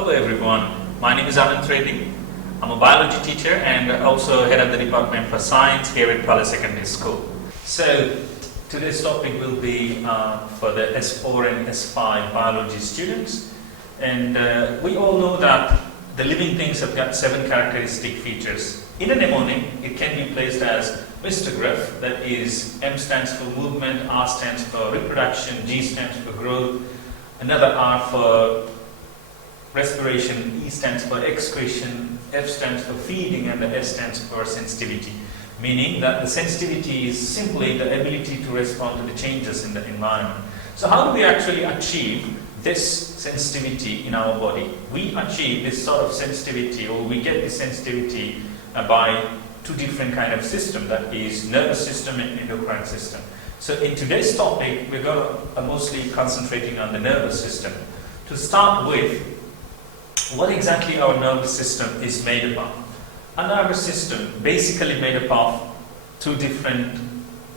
Hello everyone, my name is Ananth. I'm a biology teacher and also head of the Department for Science here at Palace Secondary School. So today's topic will be for the S4 and S5 biology students, and we all know that the living things have got 7 characteristic features. In a mnemonic, it can be placed as Mr. Graph, that is M stands for movement, R stands for reproduction, G stands for growth, another R for respiration, E stands for excretion, F stands for feeding, and the S stands for sensitivity. Meaning that the sensitivity is simply the ability to respond to the changes in the environment. So how do we actually achieve this sensitivity in our body? We achieve this sort of sensitivity, or we get this sensitivity by 2 different kind of system, that is nervous system and endocrine system. So in today's topic, we're going to mostly concentrating on the nervous system. To start with, what exactly our nervous system is made up of? A nervous system basically made up of 2 different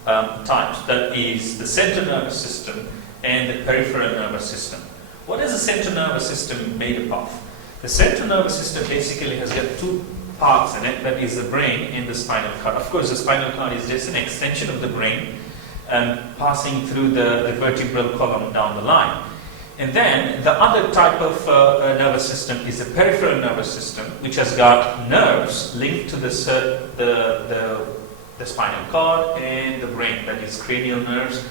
types, that is the central nervous system and the peripheral nervous system. What is the central nervous system made up of? The central nervous system basically has got 2 parts in it, that is the brain and the spinal cord. Of course, the spinal cord is just an extension of the brain passing through the vertebral column down the line. And then the other type of nervous system is the peripheral nervous system, which has got nerves linked to the spinal cord and the brain, that is cranial nerves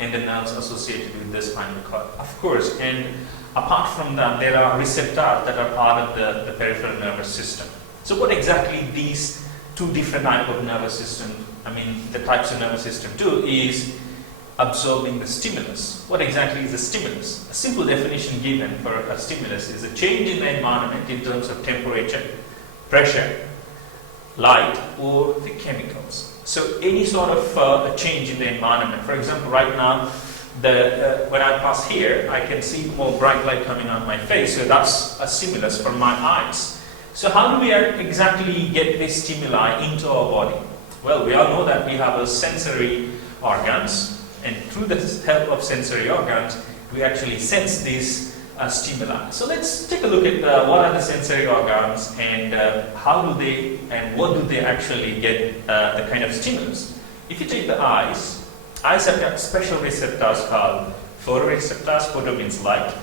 and the nerves associated with the spinal cord. Of course, and apart from that, there are receptors that are part of the peripheral nervous system. So what exactly these 2 different types of nervous system, the types of nervous system do is absorbing the stimulus. What exactly is a stimulus? A simple definition given for a stimulus is a change in the environment in terms of temperature, pressure, light, or the chemicals. So any sort of a change in the environment. For example, right now, when I pass here, I can see more bright light coming on my face, so that's a stimulus for my eyes. So how do we exactly get this stimuli into our body? Well, we all know that we have a sensory organs, and through the help of sensory organs, we actually sense these stimuli. So let's take a look at what are the sensory organs and how do they and what do they actually get the kind of stimulus. If you take the eyes have got special receptors called photoreceptors. Photo means light,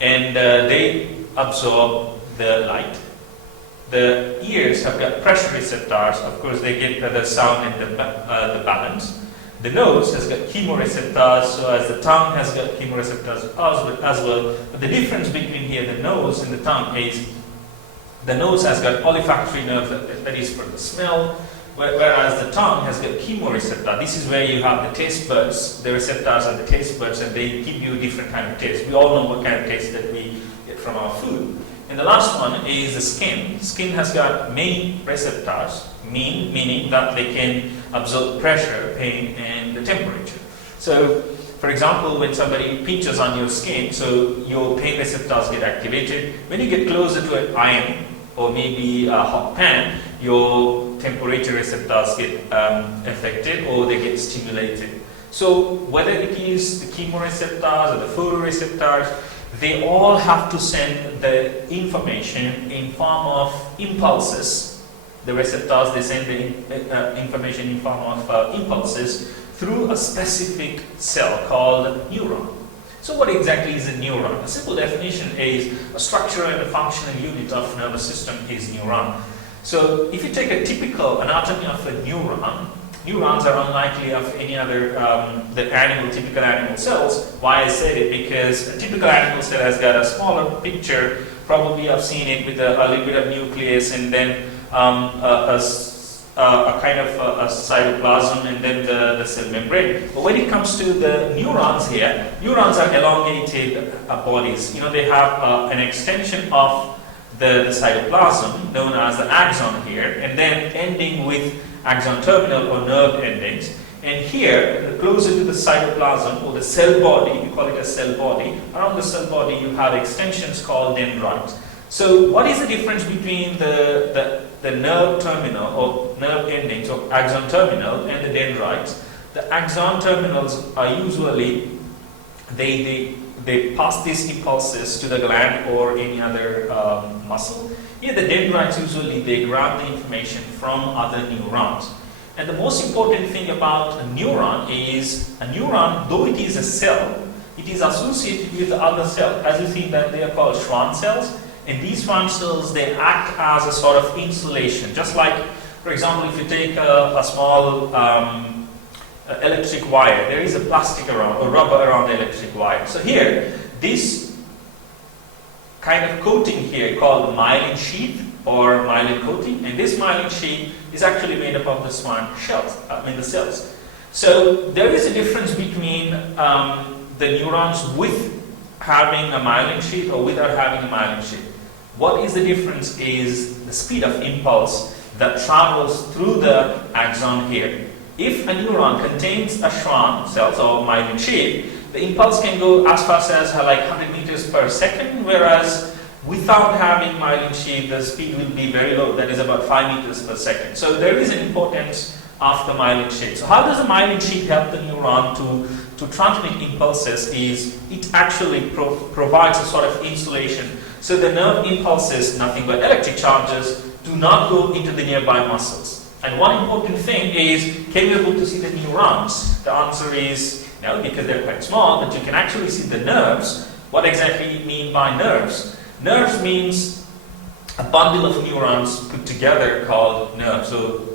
and they absorb the light. The ears have got pressure receptors. Of course, they get the sound and the balance. The nose has got chemoreceptors, so as the tongue has got chemoreceptors as well. But the difference between here, the nose and the tongue, is the nose has got olfactory nerve, that is for the smell, whereas the tongue has got chemoreceptor. This is where you have the taste buds, the receptors and the taste buds, and they give you different kind of taste. We all know what kind of taste that we get from our food. And the last one is the skin. Skin has got many receptors, meaning that they can absorb pressure, pain, and the temperature. So, for example, when somebody pinches on your skin, so your pain receptors get activated. When you get closer to an iron or maybe a hot pan, your temperature receptors get affected or they get stimulated. So, whether it is the chemoreceptors or the photoreceptors, they all have to send the information in form of impulses. The receptors, they send the information in form of impulses through a specific cell called neuron. So what exactly is a neuron? A simple definition is a structural and a functional unit of nervous system is neuron. So if you take a typical anatomy of a neuron, neurons are unlikely of any other typical animal cells. Why I said it? Because a typical animal cell has got a smaller picture. Probably I've seen it with a little bit of nucleus and then a kind of a cytoplasm and then the cell membrane. But when it comes to the neurons here, neurons are elongated bodies. They have an extension of the cytoplasm known as the axon here, and then ending with axon terminal or nerve endings. And here, closer to the cytoplasm or the cell body, we call it a cell body, around the cell body you have extensions called dendrites. So what is the difference between the nerve terminal or nerve endings or axon terminal and the dendrites? The axon terminals are usually, they pass these impulses to the gland or any other muscle. Here the dendrites usually they grab the information from other neurons. And the most important thing about a neuron is a neuron, though it is a cell, it is associated with the other cell. As you see that they are called Schwann cells, and these Schwann cells they act as a sort of insulation. Just like, for example, if you take a small electric wire, there is a plastic around or rubber around the electric wire. So here, this kind of coating here called myelin sheath or myelin coating, and this myelin sheath is actually made up of the Schwann cells. So there is a difference between the neurons with having a myelin sheath or without having a myelin sheath. What is the difference is the speed of impulse that travels through the axon here. If a neuron contains a Schwann cells or myelin sheath, the impulse can go as fast as like 100 meters per second, whereas without having myelin sheath, the speed will be very low, that is about 5 meters per second. So there is an importance of the myelin sheath. So how does the myelin sheath help the neuron to transmit impulses is it actually provides a sort of insulation. So the nerve impulses, nothing but electric charges, do not go into the nearby muscles. And one important thing is, can you be able to see the neurons? The answer is no, because they're quite small, but you can actually see the nerves. What exactly do you mean by nerves? Nerves means a bundle of neurons put together called nerves. So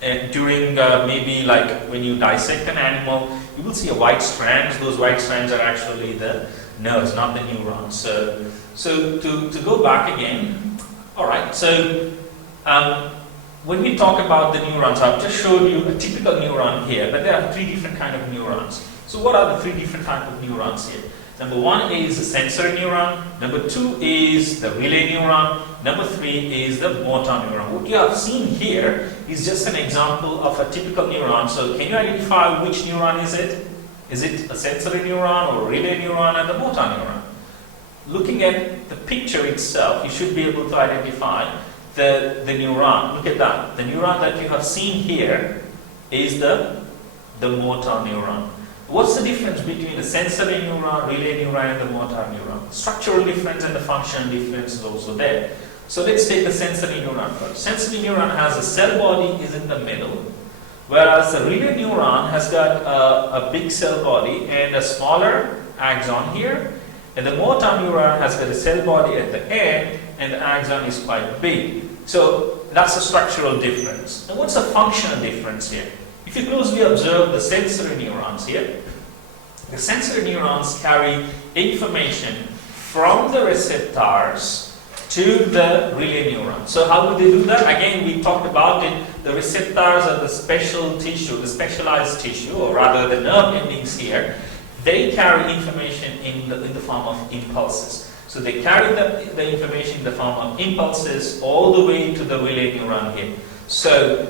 during maybe like when you dissect an animal, you will see a white strands. Those white strands are actually the nerves, not the neurons. So to go back again, all right. So when we talk about the neurons, I've just showed you a typical neuron here, but there are 3 different kind of neurons. So what are the 3 different types of neurons here? Number 1 is the sensory neuron. Number 2 is the relay neuron. Number 3 is the motor neuron. What you have seen here is just an example of a typical neuron. So can you identify which neuron is it? Is it a sensory neuron or a relay neuron and the motor neuron? Looking at the picture itself, you should be able to identify the neuron. Look at that. The neuron that you have seen here is the motor neuron. What's the difference between the sensory neuron, relay neuron, and the motor neuron? Structural difference and the functional difference is also there. So let's take the sensory neuron first. Sensory neuron has a cell body is in the middle, whereas the relay neuron has got a big cell body and a smaller axon here, and the motor neuron has got a cell body at the end and the axon is quite big. So that's the structural difference. And what's the functional difference here? If you closely observe the sensory neurons here, the sensory neurons carry information from the receptors to the relay neuron. So how do they do that? Again, we talked about it. The receptors are the special tissue, the specialized tissue, or rather the nerve endings here. They carry information in the form of impulses. So they carry the information in the form of impulses all the way to the relay neuron here. So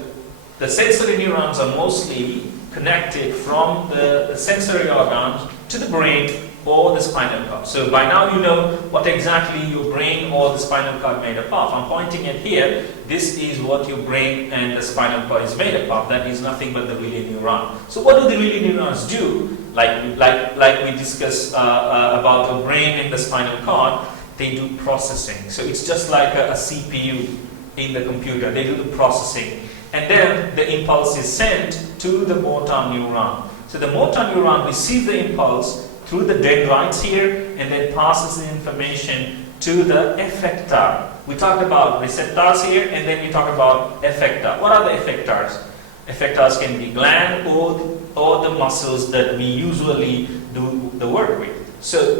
the sensory neurons are mostly connected from the sensory organs to the brain or the spinal cord. So by now you know what exactly your brain or the spinal cord made up of. I'm pointing at here. This is what your brain and the spinal cord is made up of. That is nothing but the relay neuron. So what do the relay neurons do? Like we discussed about the brain and the spinal cord, they do processing. So it's just like a CPU in the computer. They do the processing. And then the impulse is sent to the motor neuron. So the motor neuron receives the impulse through the dendrites here and then passes the information to the effector. We talked about receptors here and then we talked about effector. What are the effectors? Effectors can be gland or the muscles that we usually do the work with. So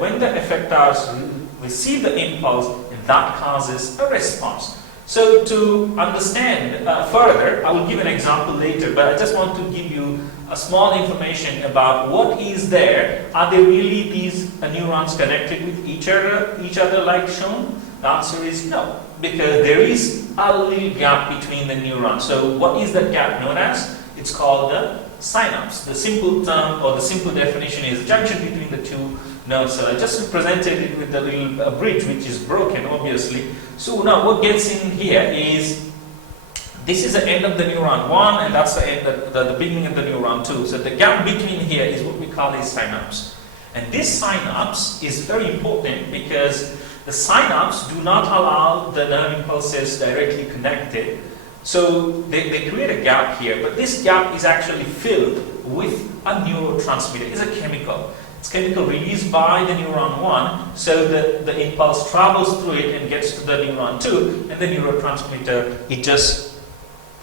when the effectors receive the impulse, that causes a response. So to understand further, I will give an example later, but I just want to give you a small information about what is there. Are there really these neurons connected with each other like shown? The answer is no, because there is a little gap between the neurons. So what is that gap known as? It's called the synapse. The simple term or the simple definition is the junction between the two nerve cells. I just presented it with a little bridge which is broken obviously. So now what gets in here is this is the end of the neuron 1 and that's the end, the beginning of the neuron 2. So the gap between here is what we call a synapse. And this synapse is very important because the synapse do not allow the nerve impulses directly connected. So they create a gap here, but this gap is actually filled with a neurotransmitter. It's a chemical. It's chemical released by the neuron 1, so the impulse travels through it and gets to the neuron 2, and the neurotransmitter, it just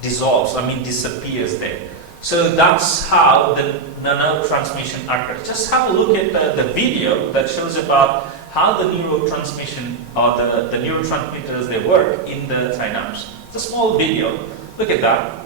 dissolves, disappears there. So that's how the nerve transmission occurs. Just have a look at the video that shows about how the neurotransmission or the neurotransmitters, they work in the synapse. It's a small video. Look at that.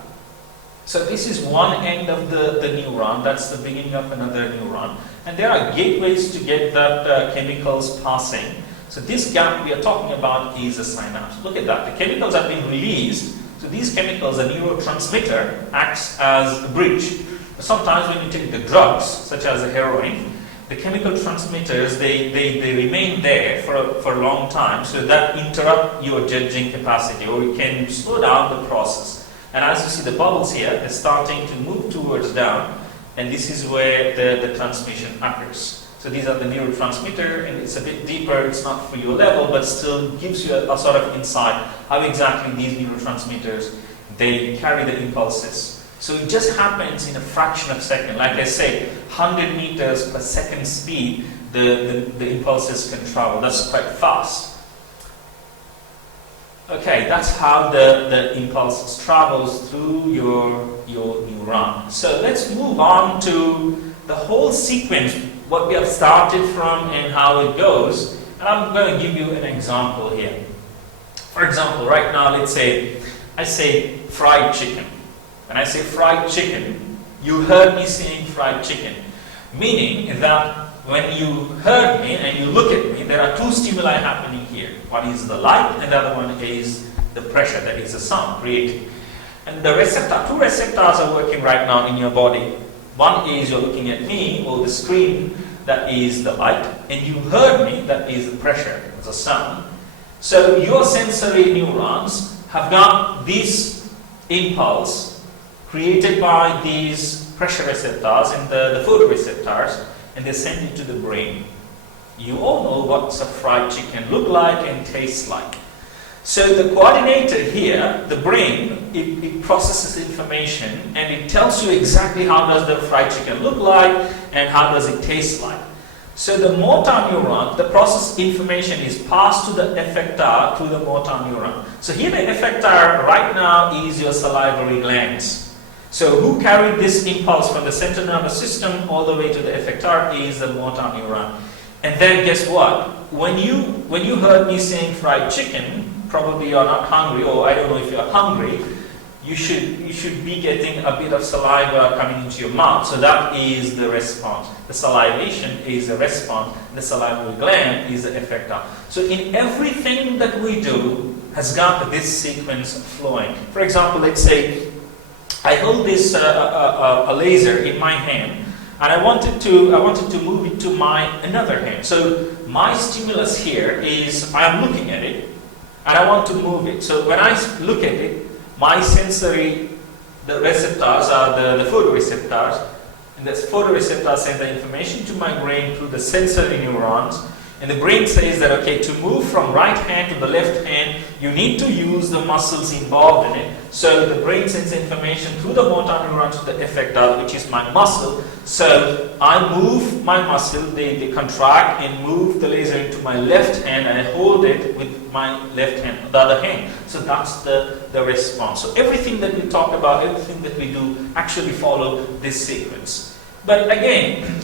So this is one end of the neuron. That's the beginning of another neuron. And there are gateways to get that chemicals passing. So this gap we are talking about is a synapse. Look at that. The chemicals have been released. So these chemicals, the neurotransmitter, acts as a bridge. Sometimes when you take the drugs, such as the heroin, the chemical transmitters, they remain there for a long time, so that interrupt your judging capacity, or it can slow down the process. And as you see the bubbles here, they're starting to move towards down, and this is where the transmission occurs. So these are the neurotransmitter, and it's a bit deeper, it's not for your level, but still gives you a sort of insight how exactly these neurotransmitters, they carry the impulses. So it just happens in a fraction of a second. Like I say, 100 meters per second speed, the impulses can travel. That's quite fast. Okay, that's how the impulse travels through your neuron. So let's move on to the whole sequence, what we have started from and how it goes. And I'm going to give you an example here. For example, right now, let's say I say fried chicken. When I say fried chicken, you heard me saying fried chicken, meaning that when you heard me and you look at me, there are two stimuli happening here. One is the light, and the other one is the pressure, that is the sound created. And the two receptors are working right now in your body. One is you're looking at me, or the screen, that is the light, and you heard me, that is the pressure, the sound. So your sensory neurons have got this impulse created by these pressure receptors and the photoreceptors, and they send it to the brain. You all know what's a fried chicken look like and tastes like. So the coordinator here, the brain, it processes information and it tells you exactly how does the fried chicken look like and how does it taste like. So the motor neuron, the process information is passed to the effector through the motor neuron. So here the effector right now is your salivary glands. So who carried this impulse from the central nervous system all the way to the effector is the motor neuron. And then guess what? When you heard me saying fried chicken, probably you're not hungry, or I don't know if you're hungry, you should be getting a bit of saliva coming into your mouth. So that is the response. The salivation is the response. The salivary gland is the effector. So in everything that we do has got this sequence flowing. For example, let's say I hold this a laser in my hand, and I wanted to move it to my another hand. So my stimulus here is I am looking at it, and I want to move it. So when I look at it, my sensory, the receptors are the photoreceptors, and the photoreceptors send the information to my brain through the sensory neurons. And the brain says that, okay, to move from right hand to the left hand, you need to use the muscles involved in it. So the brain sends information through the motor neuron to the effector, which is my muscle. So I move my muscle, they contract and move the laser into my left hand, and I hold it with my left hand, the other hand. So that's the response. So everything that we talk about, everything that we do actually follow this sequence. But again,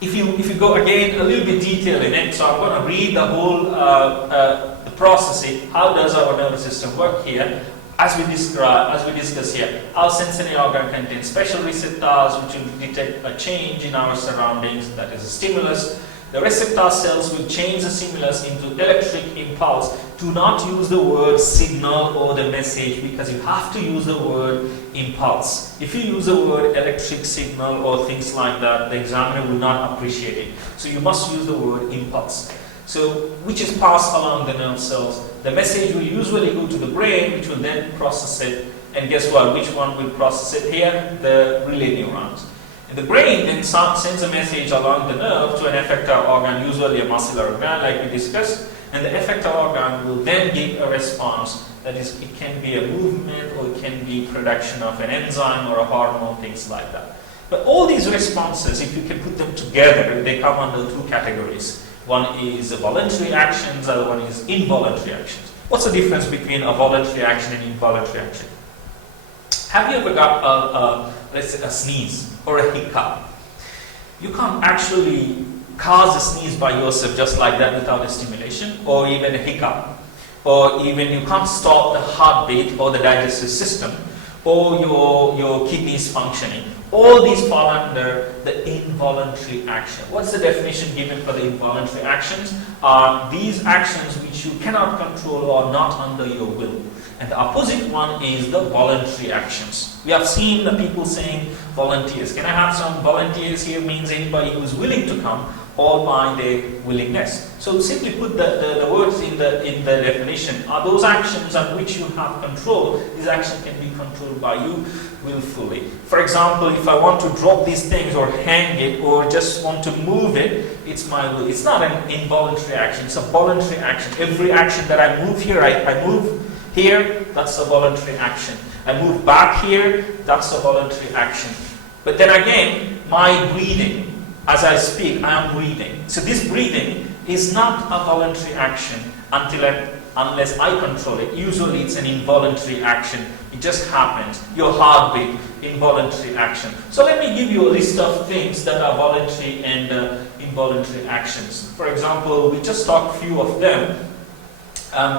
if you go again a little bit detail in it, so I'm going to read the whole the processing. How does our nervous system work here? As we discuss here, our sensory organ contains special receptors which will detect a change in our surroundings, that is a stimulus. The receptor cells will change the stimulus into electric impulse. Do not use the word signal or the message, because you have to use the word impulse. If you use the word electric signal or things like that, the examiner will not appreciate it. So you must use the word impulse. So, which is passed along the nerve cells. The message will usually go to the brain, which will then process it. And guess what? Which one will process it here? The relay neurons. And the brain then sends a message along the nerve to an effector organ, usually a muscular organ like we discussed, and the effector organ will then give a response. That is, it can be a movement or it can be production of an enzyme or a hormone, things like that. But all these responses, if you can put them together, they come under two categories. One is voluntary actions, the other one is involuntary actions. What's the difference between a voluntary action and involuntary action? Have you ever got let's say a sneeze or a hiccup? You can't actually cause a sneeze by yourself just like that without a stimulation, or even a hiccup. Or even you can't stop the heartbeat or the digestive system or your kidneys functioning. All these fall under the involuntary action. What's the definition given for the involuntary actions? These actions which you cannot control or not under your will. And the opposite one is the voluntary actions. We have seen the people saying volunteers. Can I have some volunteers here? Means anybody who is willing to come, all by their willingness. So simply put the words in the definition are those actions on which you have control. These actions can be controlled by you willfully. For example, if I want to drop these things or hang it or just want to move it, it's my will. It's not an involuntary action, it's a voluntary action. Every action that I move here, I move here, that's a voluntary action. I move back here, that's a voluntary action. But then again, my breathing, as I speak, I am breathing. So this breathing is not a voluntary action unless I control it. Usually it's an involuntary action. It just happens. Your heartbeat, involuntary action. So let me give you a list of things that are voluntary and involuntary actions. For example, we just talked a few of them.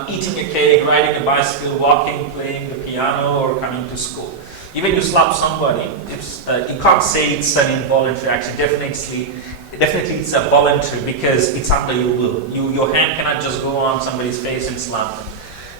Eating a cake, riding a bicycle, walking, playing the piano, or coming to school. Even you slap somebody, you can't say it's an involuntary action. Definitely it's a voluntary because it's under your will. Your hand cannot just go on somebody's face and slap them.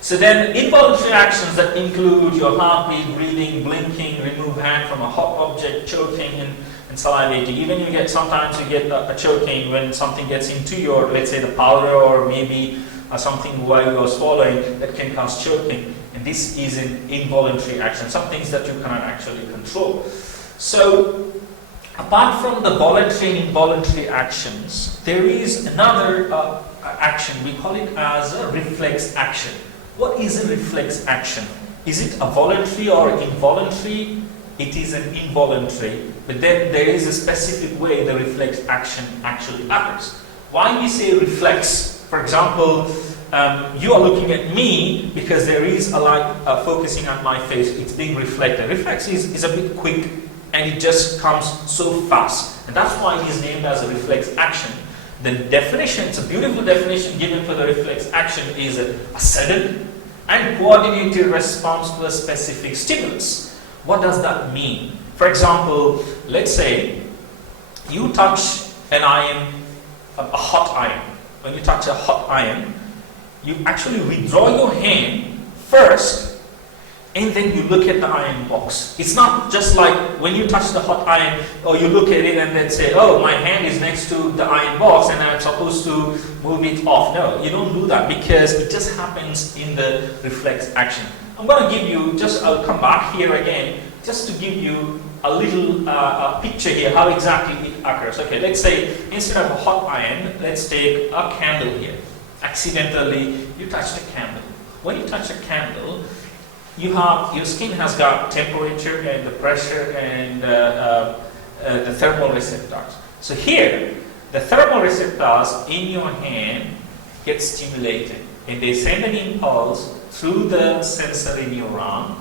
So then involuntary actions that include your heartbeat, breathing, blinking, remove hand from a hot object, choking and salivating. Even sometimes you get a choking when something gets into your, let's say the powder or maybe something while you are swallowing that can cause choking. And this is an involuntary action, some things that you cannot actually control. So, apart from the voluntary and involuntary actions, there is another action, we call it as a reflex action. What is a reflex action? Is it a voluntary or involuntary? It is an involuntary, but then there is a specific way the reflex action actually occurs. Why we say reflex? For example, you are looking at me because there is a light focusing on my face. It's being reflected. Reflex is a bit quick and it just comes so fast. And that's why it is named as a reflex action. The definition, it's a beautiful definition given for the reflex action, is a sudden and coordinated response to a specific stimulus. What does that mean? For example, let's say you touch an iron, a hot iron. When you touch a hot iron, you actually withdraw your hand first and then you look at the iron box. It's not just like when you touch the hot iron or you look at it and then say, oh, my hand is next to the iron box and I'm supposed to move it off. No, you don't do that because it just happens in the reflex action. I'm going to give you, I'll come back here again, just to give you a little picture here, how exactly it occurs. Okay, let's say instead of a hot iron, let's take a candle here. Accidentally, you touch the candle. When you touch a candle, your skin has got temperature and the pressure and the thermal receptors. So here, the thermal receptors in your hand get stimulated and they send an impulse through the sensory neuron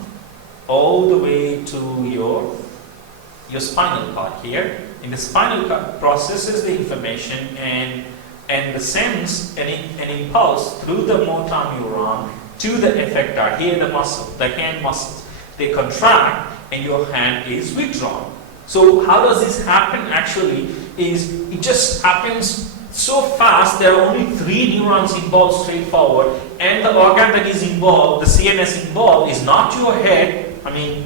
all the way to your spinal cord here. And the spinal cord processes the information and sends an impulse through the motor neuron to the effector, here the muscle, the hand muscles. They contract and your hand is withdrawn. So how does this happen actually it just happens so fast. There are only 3 neurons involved straightforward, and the organ that is involved, the CNS involved, is not your head,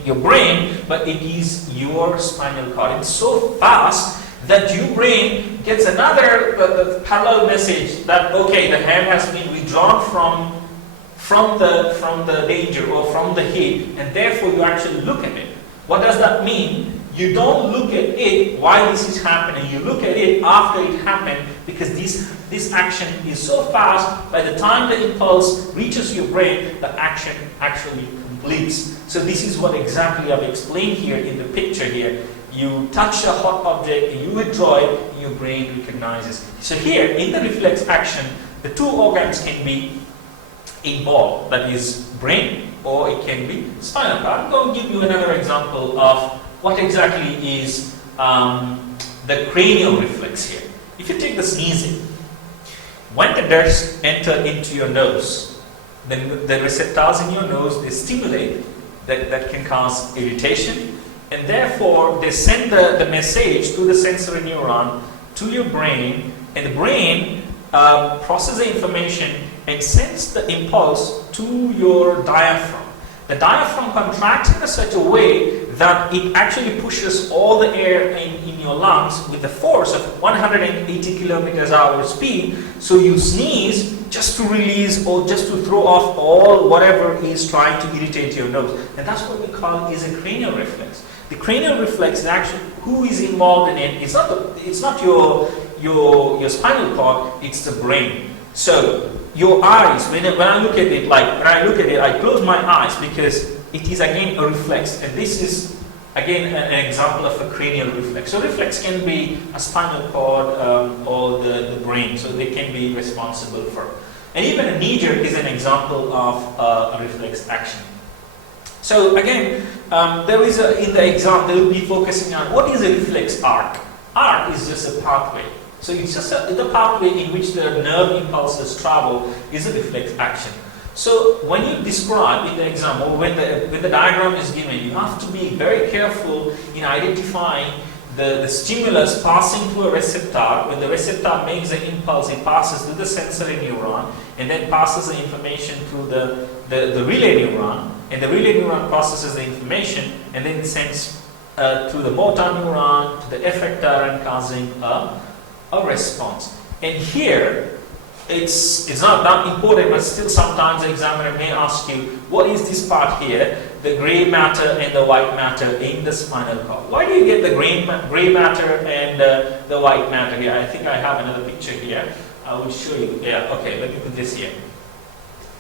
your brain, but it is your spinal cord. It's so fast that your brain gets another parallel message that, okay, the hand has been withdrawn from the danger or from the heat, and therefore you actually look at it. What does that mean? you don't look at it while this is happening. You look at it after it happened, because this action is so fast, by the time the impulse reaches your brain, the action actually completes. So this is what exactly I've explained here in the picture here. You touch a hot object, you withdraw it, your brain recognizes. So here, in the reflex action, the two organs can be involved, that is brain, or it can be spinal cord. I'm going to give you another example of what exactly is the cranial reflex here. If you take the sneezing, when the dust enters into your nose, then the receptors in your nose, they stimulate, that can cause irritation, and therefore they send the message to the sensory neuron to your brain, and the brain processes the information and sends the impulse to your diaphragm. The diaphragm contracts in such a way that it actually pushes all the air in your lungs with the force of 180 kilometers an hour speed. So you sneeze just to release or just to throw off all whatever is trying to irritate your nose. And that's what we call is a cranial reflex. The cranial reflex is actually who is involved in it. It's not your spinal cord, it's the brain. So your eyes, when I look at it, I close my eyes because it is again a reflex, and this is again an example of a cranial reflex. So reflex can be a spinal cord or the brain, so they can be responsible for. And even a knee jerk is an example of a reflex action. So again, in the exam, they will be focusing on what is a reflex arc. Arc is just a pathway. So it's just the pathway in which the nerve impulses travel is a reflex action. So when you describe in the exam, or when the diagram is given, you have to be very careful in identifying the stimulus passing to a receptor. When the receptor makes the impulse, it passes to the sensory neuron and then passes the information through the relay neuron, and the relay neuron processes the information and then sends to the motor neuron, to the effector, and causing a response. And here, it's not that important, but still sometimes the examiner may ask you, what is this part here, the gray matter and the white matter in the spinal cord? Why do you get the gray matter and the white matter here? I think I have another picture here. I will show you. Yeah, okay, let me put this here.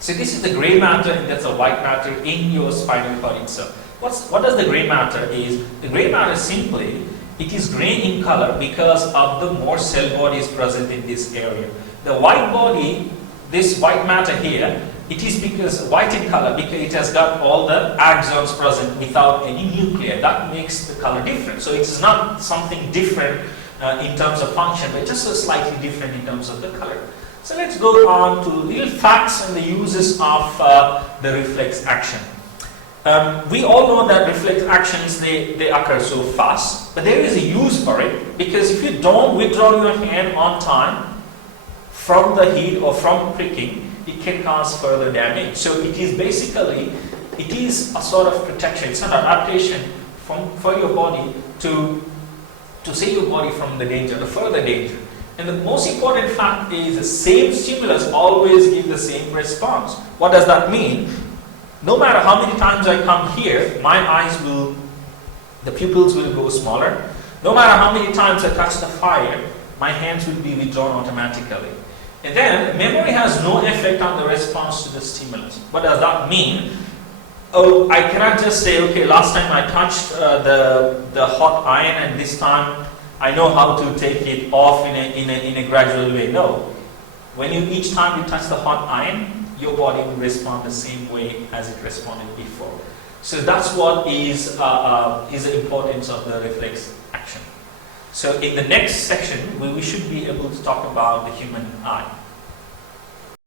So this is the gray matter and that's the white matter in your spinal cord itself. What does the gray matter is? The gray matter simply, it is grey in color because of the more cell bodies present in this area. The white body, this white matter here, it is because white in color because it has got all the axons present without any nuclei. That makes the color different. So it's not something different in terms of function, but just slightly different in terms of the color. So let's go on to little facts and the uses of the reflex action. We all know that reflex actions, they occur so fast, but there is a use for it, because if you don't withdraw your hand on time from the heat or from pricking, it can cause further damage. So it is basically, it is a sort of protection, it's an adaptation for your body to save your body from the danger, the further danger. And the most important fact is the same stimulus always gives the same response. What does that mean? No matter how many times I come here, my eyes will, the pupils will go smaller. No matter how many times I touch the fire, my hands will be withdrawn automatically. And then memory has no effect on the response to the stimulus. What does that mean? Oh, I cannot just say, okay, last time I touched the hot iron and this time I know how to take it off in a gradual way. No. When each time you touch the hot iron, your body will respond the same way as it responded before. So that's what is the importance of the reflex action. So in the next section, we should be able to talk about the human eye.